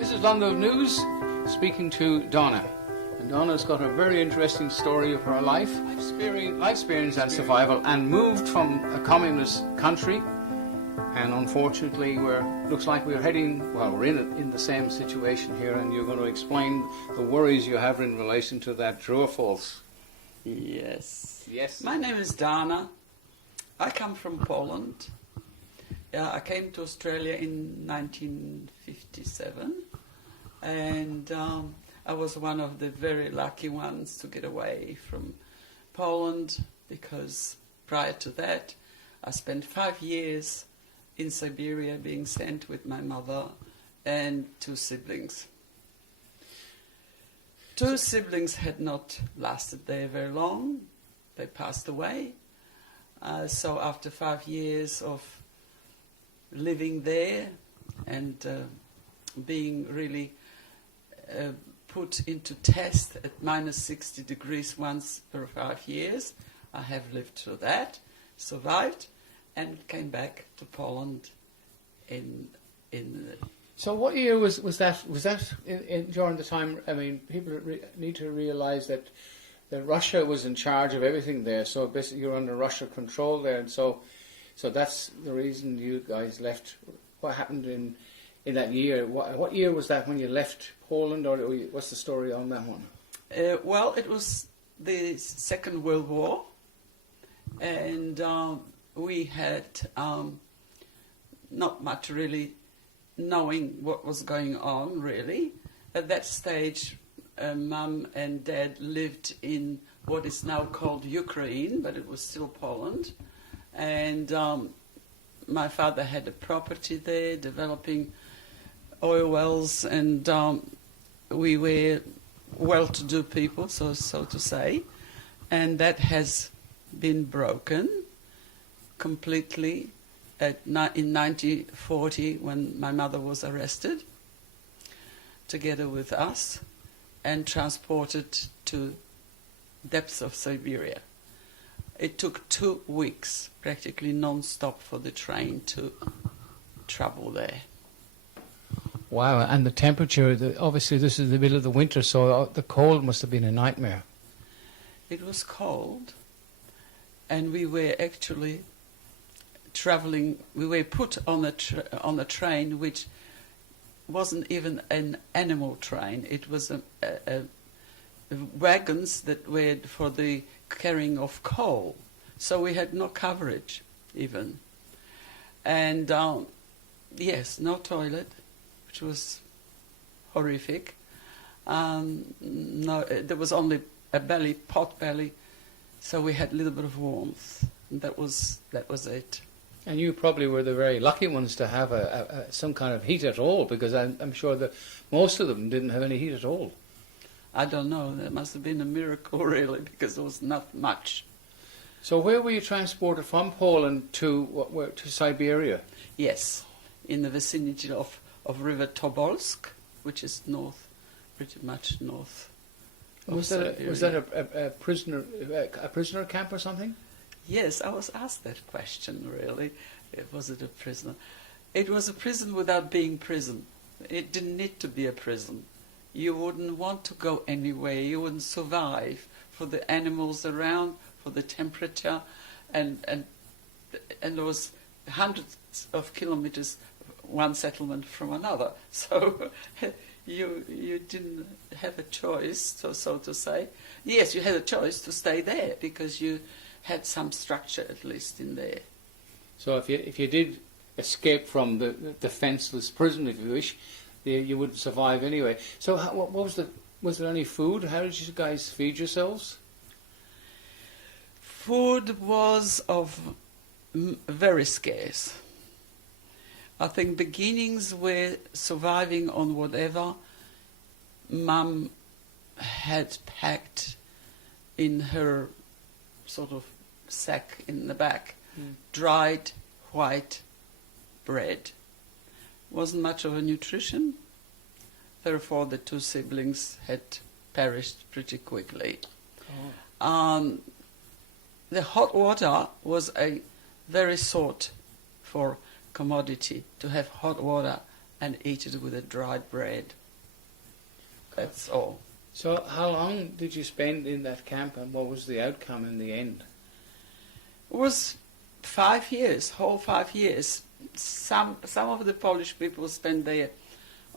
This is London News, speaking to Donna. And Donna's got a very interesting story of her life experience and survival, and moved from a communist country. And unfortunately, looks like we're we're in the same situation here, and you're going to explain the worries you have in relation to that. True or false? Yes. Yes. My name is Donna. I come from Poland. I came to Australia in 1957, and I was one of the very lucky ones to get away from Poland, because prior to that I spent 5 years in Siberia being sent with my mother and 2 siblings. 2 siblings had not lasted there very long. They passed away. So after 5 years of living there and being really put into test at minus 60 degrees once per 5 years, I have lived through that, survived, and came back to Poland in So what year was that? Was that during the time? I mean, people need to realise that Russia was in charge of everything there. So basically, you're under Russia control there, and so that's the reason you guys left. What happened in that year? What year was that when you left Poland, or what's the story on that one? Well, it was the Second World War, and we had not much really knowing what was going on, really. At that stage, Mum and Dad lived in what is now called Ukraine, but it was still Poland. And my father had a property there, developing oil wells, and we were well-to-do people, so to say. And that has been broken completely in 1940, when my mother was arrested, together with us, and transported to depths of Siberia. It took 2 weeks, practically non-stop, for the train to travel there. Wow, and the temperature, obviously this is the middle of the winter, so the cold must have been a nightmare. It was cold, and we were actually traveling. We were put on a train which wasn't even an animal train. It was wagons that were for the carrying of coal. So we had no coverage even. And yes, no toilet, which was horrific. No, there was only a pot belly, so we had a little bit of warmth. And that was it. And you probably were the very lucky ones to have some kind of heat at all, because I'm sure that most of them didn't have any heat at all. I don't know. That must have been a miracle, really, because there was not much. So where were you transported from Poland to Siberia? Yes, in the vicinity of River Tobolsk, which is pretty much north. Was that a prisoner camp or something? Yes, I was asked that question, really. Was it a prison? It was a prison without being prison. It didn't need to be a prison. You wouldn't want to go anywhere. You wouldn't survive, for the animals around, for the temperature, and there was hundreds of kilometers one settlement from another. So you didn't have a choice, so to say. Yes, you had a choice to stay there, because you had some structure at least in there. So if you did escape from the defenceless prison, if you wish, you wouldn't survive anyway. So what was there any food? How did you guys feed yourselves? Food was very scarce. I think beginnings were surviving on whatever Mum had packed in her sort of sack in the back. Dried white bread. Wasn't much of a nutrition. Therefore, the 2 siblings had perished pretty quickly. Oh. The hot water was a very sought for commodity. To have hot water and eat it with a dried bread. That's all. So how long did you spend in that camp, and what was the outcome in the end? It was 5 years, whole 5 years. Some of the Polish people spent there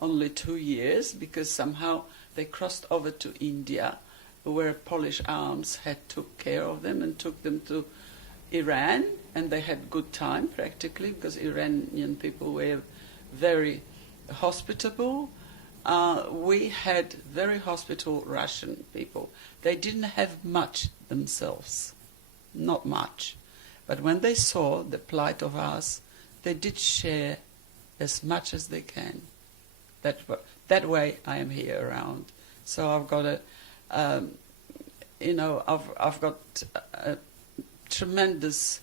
only 2 years because somehow they crossed over to India, where Polish arms had took care of them and took them to Iran, and they had good time practically because Iranian people were very hospitable. We had very hospitable Russian people. They didn't have much themselves, not much. But when they saw the plight of us, they did share as much as they can. That way I am here around. So I've got I've got a tremendous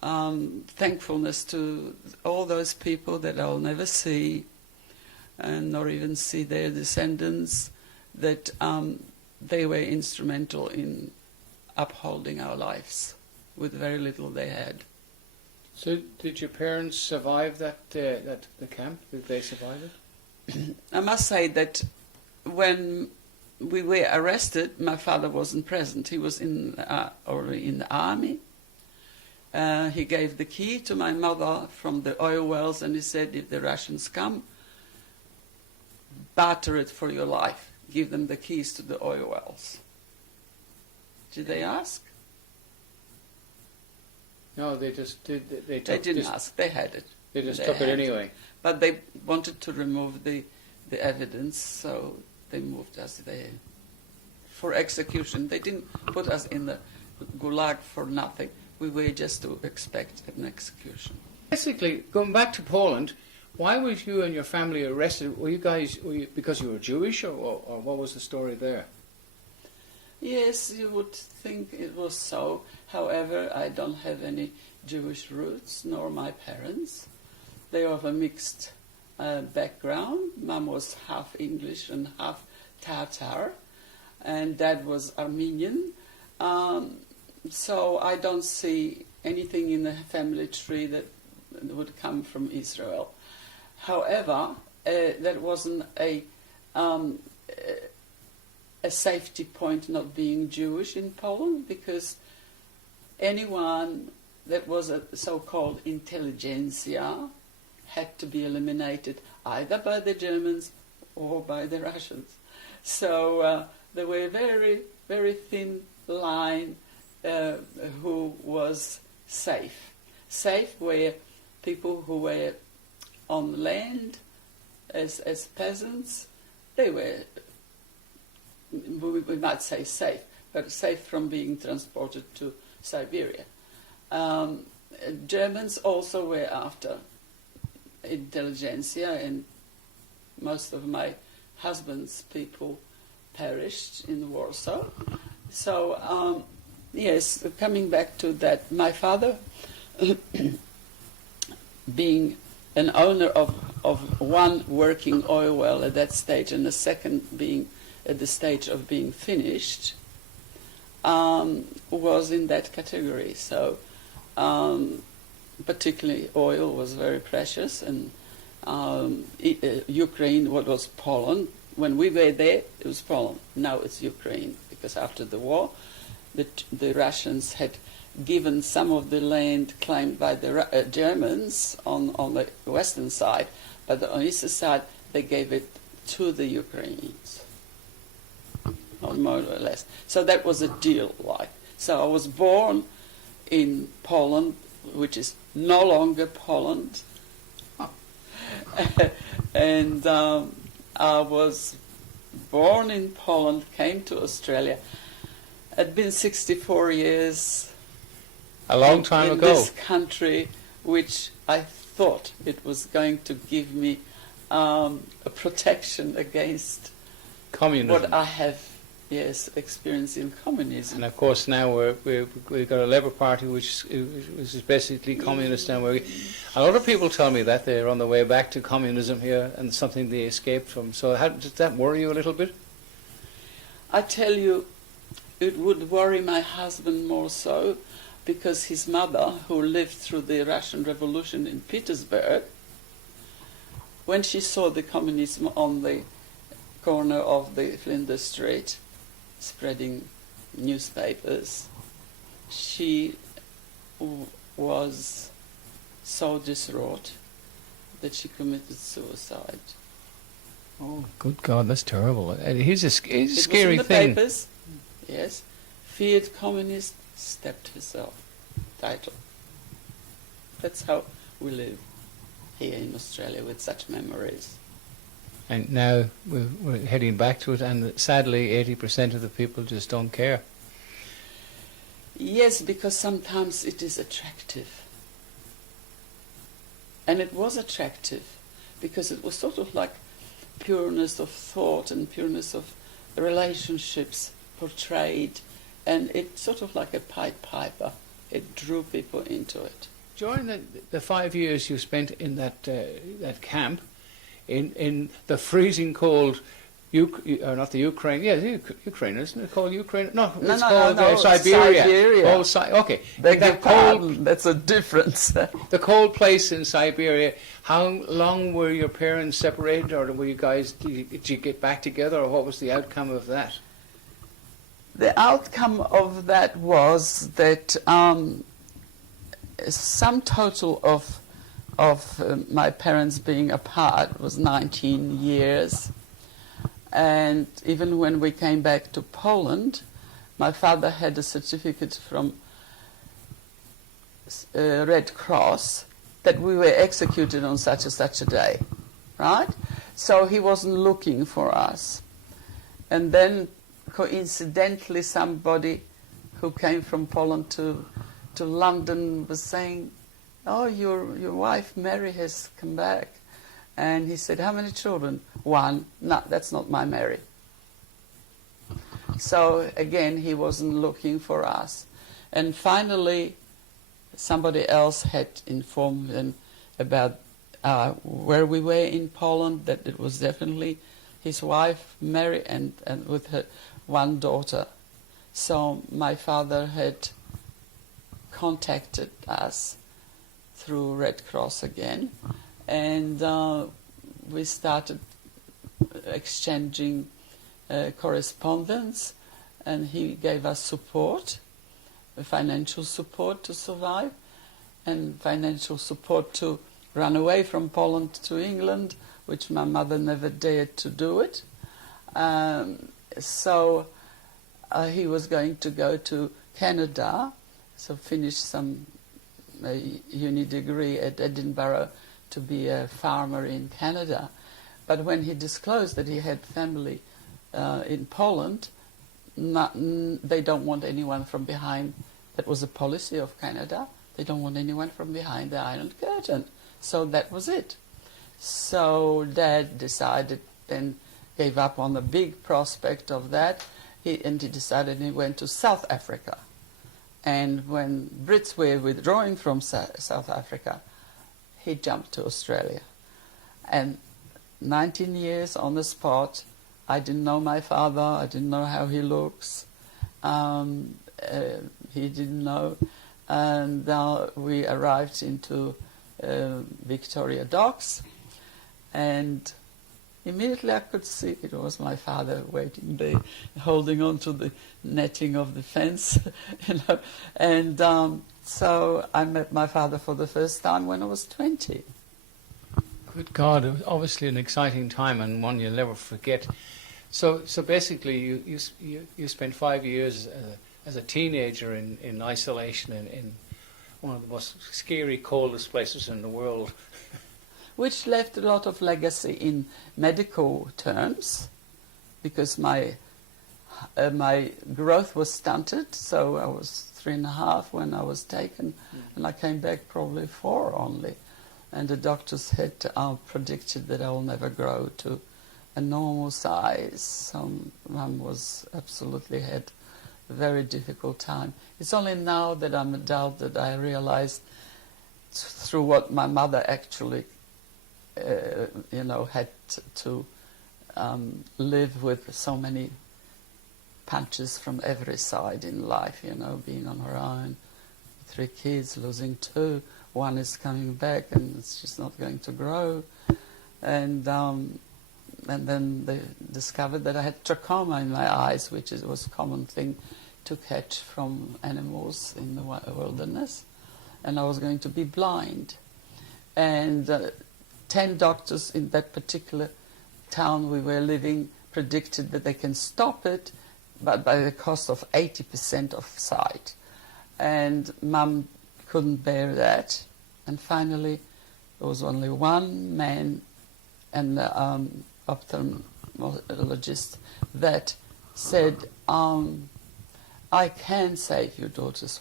thankfulness to all those people that I'll never see, and nor even see their descendants, that they were instrumental in upholding our lives with very little they had. So did your parents survive the camp? Did they survive it? I must say that when we were arrested, my father wasn't present. He was already in the army. He gave the key to my mother from the oil wells, and he said, if the Russians come, barter it for your life. Give them the keys to the oil wells. Did they ask? No, they just did. They didn't ask. They had it. They just took it anyway. But they wanted to remove the evidence, so they moved us there for execution. They didn't put us in the gulag for nothing. We were just to expect an execution. Basically, going back to Poland, why was you and your family arrested? Were you because you were Jewish, or what was the story there? Yes, you would think it was so. However, I don't have any Jewish roots, nor my parents. They are of a mixed background. Mum was half English and half Tatar, and Dad was Armenian. So I don't see anything in the family tree that would come from Israel. However, that wasn't a safety point not being Jewish in Poland, because anyone that was a so-called intelligentsia had to be eliminated either by the Germans or by the Russians. So there were a very, very thin line who was safe. Safe were people who were on land as peasants. They were, we might say safe, but safe from being transported to Siberia. Germans also were after intelligentsia, and most of my husband's people perished in Warsaw. So, yes, coming back to that, my father, being an owner of one working oil well at that stage, and the second being at the stage of being finished, was in that category. So particularly oil was very precious, and Ukraine, what was Poland, when we were there, it was Poland. Now it's Ukraine, because after the war, the Russians had given some of the land claimed by the Germans on the western side, but on the eastern side they gave it to the Ukrainians, or more or less. So that was a deal, like. So I was born in Poland, which is no longer Poland, and I was born in Poland, came to Australia. I'd been 64 years. A long time in ago. This country, which I thought it was going to give me a protection against Communism. what I have, yes, experienced in communism. And of course now we've got a Labour Party which is basically communist now. A lot of people tell me that they're on the way back to communism here, and something they escaped from. So does that worry you a little bit? I tell you, it would worry my husband more so, because his mother, who lived through the Russian Revolution in Petersburg, when she saw the communism on the corner of the Flinders Street spreading newspapers, she was so distraught that she committed suicide. Oh, good God, that's terrible. Here's a scary It was in the thing. papers, yes. Feared communist, stabbed herself. Title. That's how we live here in Australia with such memories. And now we're heading back to it, and sadly 80% of the people just don't care. Yes, because sometimes it is attractive. And it was attractive because it was sort of like pureness of thought and pureness of relationships portrayed, and it's sort of like a Pied Piper. It drew people into it. During the 5 years you spent in that camp, in the freezing cold, not the Ukraine, Ukraine, isn't it called Ukraine? No, it's called Siberia. Okay. That's a difference. The cold place in Siberia. How long were your parents separated, or were you guys? Did you get back together, or what was the outcome of that? The outcome of that was that sum total of my parents being apart was 19 years. And even when we came back to Poland, my father had a certificate from Red Cross that we were executed on such and such a day, right? So he wasn't looking for us. And then coincidentally somebody who came from Poland to London was saying, "Oh, your wife Mary has come back." And he said, "How many children?" "1. No, that's not my Mary." So again, he wasn't looking for us. And finally, somebody else had informed him about where we were in Poland, that it was definitely his wife Mary and with her one daughter. So my father had contacted us through Red Cross again, and we started exchanging correspondence, and he gave us support, financial support to survive, and financial support to run away from Poland to England, which my mother never dared to do it. So he was going to go to Canada, so finish some uni degree at Edinburgh to be a farmer in Canada. But when he disclosed that he had family in Poland, they don't want anyone from behind. That was a policy of Canada. They don't want anyone from behind the Iron Curtain. So that was it. So Dad decided, then gave up on the big prospect of that, and he decided he went to South Africa. And when Brits were withdrawing from South Africa, he jumped to Australia. And 19 years on the spot, I didn't know my father, I didn't know how he looks, he didn't know. And we arrived into Victoria Docks, and immediately I could see it was my father waiting there, holding on to the netting of the fence, you know. And so I met my father for the first time when I was 20. Good God, it was obviously an exciting time and one you'll never forget. So basically you spent 5 years as a teenager in isolation in one of the most scary, coldest places in the world. Which left a lot of legacy in medical terms, because my growth was stunted, so I was 3.5 when I was taken, and I came back probably 4 only. And the doctors had predicted that I will never grow to a normal size. So Mum was absolutely had a very difficult time. It's only now that I'm an adult that I realized through what my mother actually had to live with so many punches from every side in life, being on her own, 3 kids, losing 2, 1 is coming back and it's just not going to grow. and then they discovered that I had trachoma in my eyes, which was a common thing to catch from animals in the wilderness, and I was going to be blind. And 10 doctors in that particular town we were living predicted that they can stop it, but by the cost of 80% of sight. And Mum couldn't bear that. And finally, there was only one man, an ophthalmologist, that said, I can save your daughter's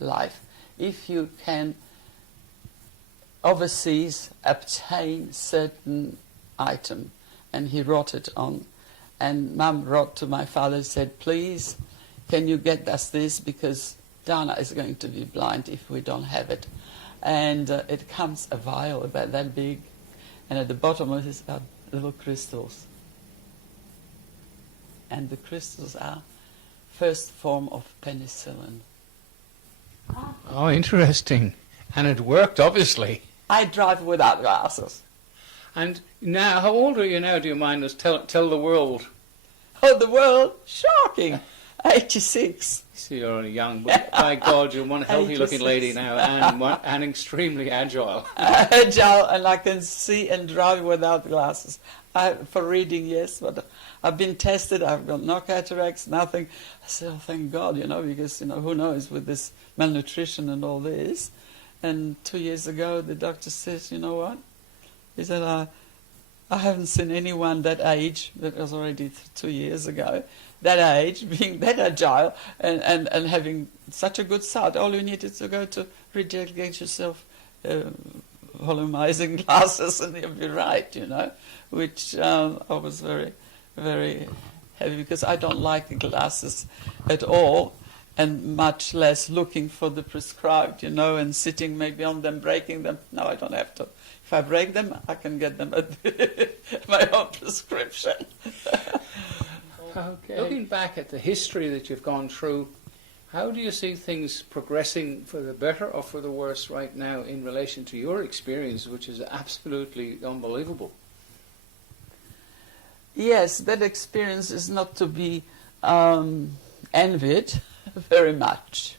life if you can overseas obtain certain item. And he wrote it on. And Mum wrote to my father and said, please, can you get us this, because Donna is going to be blind if we don't have it. And it comes a vial about that big, and at the bottom of it are little crystals. And the crystals are first form of penicillin. Oh, interesting. And it worked, obviously. I drive without glasses. And now, how old are you now, do you mind us tell the world? Oh, the world? Shocking. 86. See, you're only young, but by God, you're one healthy-looking 86. lady now, and extremely agile. Agile, and I can see and drive without glasses. For reading, yes, but I've been tested. I've got no cataracts, nothing. I said, oh, thank God, because, who knows with this malnutrition and all this. And 2 years ago, the doctor says, you know what? He said, I haven't seen anyone that age, that was already 2 years ago, that age, being that agile and having such a good sight. All you need is to go to get yourself volumizing glasses and you'll be right, which I was very, very heavy, because I don't like glasses at all, and much less looking for the prescribed, and sitting maybe on them, breaking them. No, I don't have to. If I break them, I can get them at my own prescription. Okay. Looking back at the history that you've gone through, how do you see things progressing for the better or for the worse right now in relation to your experience, which is absolutely unbelievable? Yes, that experience is not to be envied very much.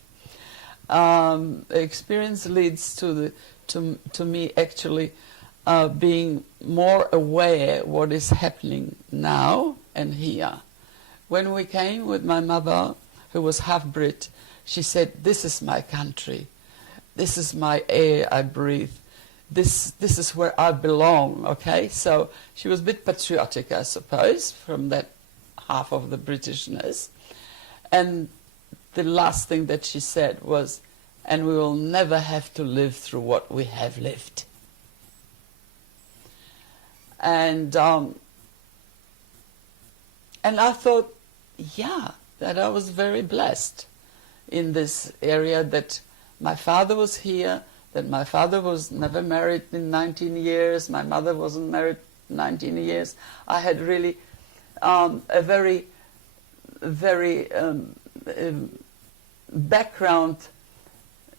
Experience leads to me actually being more aware what is happening now and here. When we came with my mother, who was half-Brit, she said, this is my country. This is my air I breathe. This is where I belong, okay? So she was a bit patriotic, I suppose, from that half of the Britishness. And the last thing that she said was, and we will never have to live through what we have lived. And I thought, yeah, that I was very blessed in this area, that my father was here, that my father was never married in 19 years, my mother wasn't married 19 years. I had really a very, very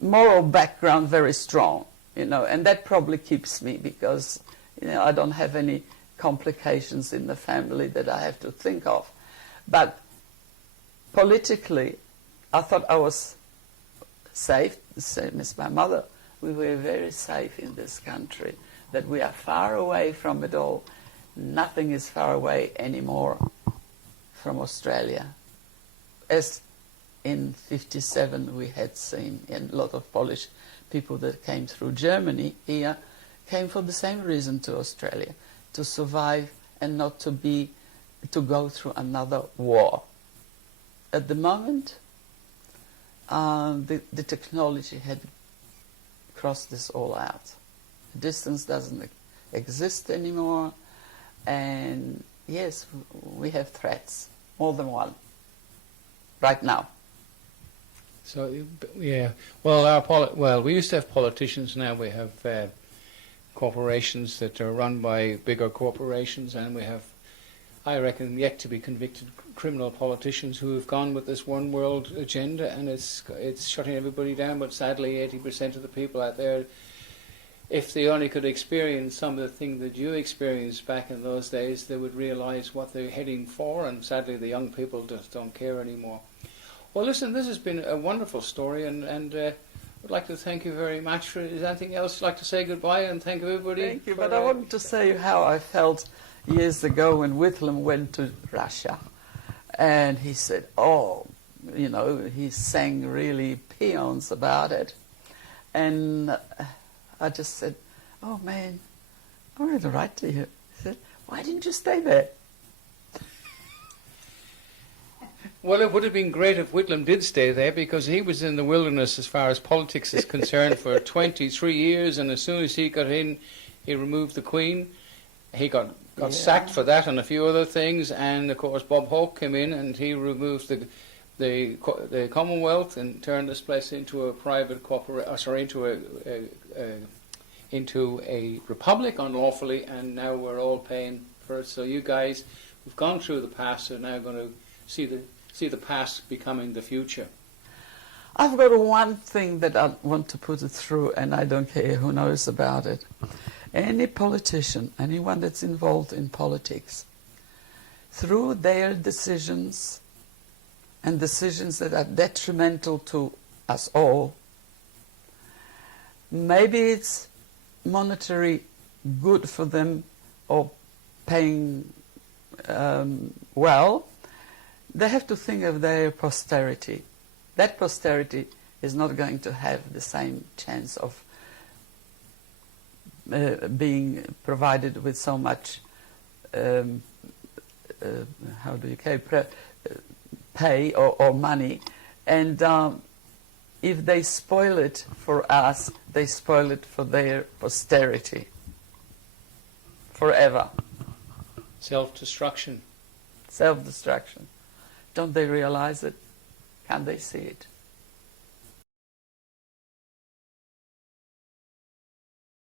moral background very strong, and that probably keeps me, because I don't have any complications in the family that I have to think of. But politically, I thought I was safe, the same as my mother. We were very safe in this country, that we are far away from it all. Nothing is far away anymore from Australia. As in 1957 we had seen, and a lot of Polish people that came through Germany here came for the same reason to Australia, to survive and not to go through another war. At the moment, the technology had crossed this all out. The distance doesn't exist anymore, and yes, we have threats, more than one, right now. So, yeah, well, we used to have politicians, now we have corporations that are run by bigger corporations, and we have, I reckon, yet to be convicted criminal politicians who have gone with this one world agenda, and it's shutting everybody down. But sadly, 80% of the people out there if they only could experience some of the things that you experienced back in those days, they would realise what they're heading for, and sadly the young people just don't care anymore. Well, listen, this has been a wonderful story, and I'd like to thank you very much. Is there anything else you'd like to say goodbye and thank everybody? Thank you, but I wanted to say how I felt years ago when Whitlam went to Russia, and he said, oh, you know, he sang really paeans about it, and I just said, oh man, I wanted to write to you. He said, why didn't you stay there? Well, it would have been great if Whitlam did stay there, because he was in the wilderness as far as politics is concerned for 23 years, and as soon as he got in, he removed the Queen. He got sacked for that and a few other things, and of course Bob Hawke came in and he removed the Commonwealth and turned this place into a private into a republic unlawfully, and now we're all paying for it. So you guys, we've gone through the past, are now going to see the past becoming the future. I've got one thing that I want to put it through, and I don't care who knows about it. Any politician, anyone that's involved in politics, through their decisions and decisions that are detrimental to us all, maybe it's monetary good for them or paying well, they have to think of their posterity. That posterity is not going to have the same chance of being provided with so much, how do you pay or money. And if they spoil it for us, they spoil it for their posterity forever. Self-destruction. Self-destruction. Don't they realize it? Can't they see it?